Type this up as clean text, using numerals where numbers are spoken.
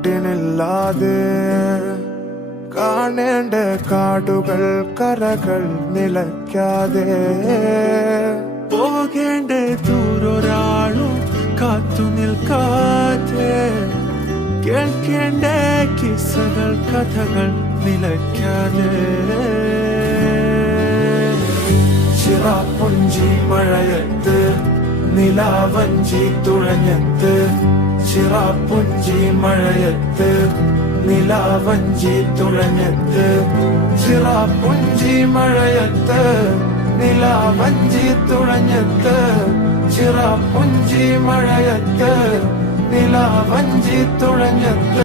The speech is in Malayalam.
കൂട്ടിനില്ലാതെ കാണേണ്ട കാടുകൾ കരകൾ നിലയ്ക്കാതെ പോകേണ്ട ദൂരൊരാളും കാത്തു നിൽക്കാതെ കേൾക്കേണ്ട കിസ്സകൾ കഥകൾ നിലയ്ക്കാതെ ചിറാപ്പുഞ്ചി മഴയത്ത് നിലാവഞ്ചി തുഴഞ്ഞത്ത് ചിറാപ്പുഞ്ചി മഴയത്ത് നിലാവഞ്ചി തുഴഞ്ഞത്ത് ചിറാപ്പുഞ്ചി മഴയത്ത് നിലാവഞ്ചി തുഴഞ്ഞത്ത് ചിറാപ്പുഞ്ചി മഴയത്ത് നിലാവഞ്ചി തുഴഞ്ഞത്ത്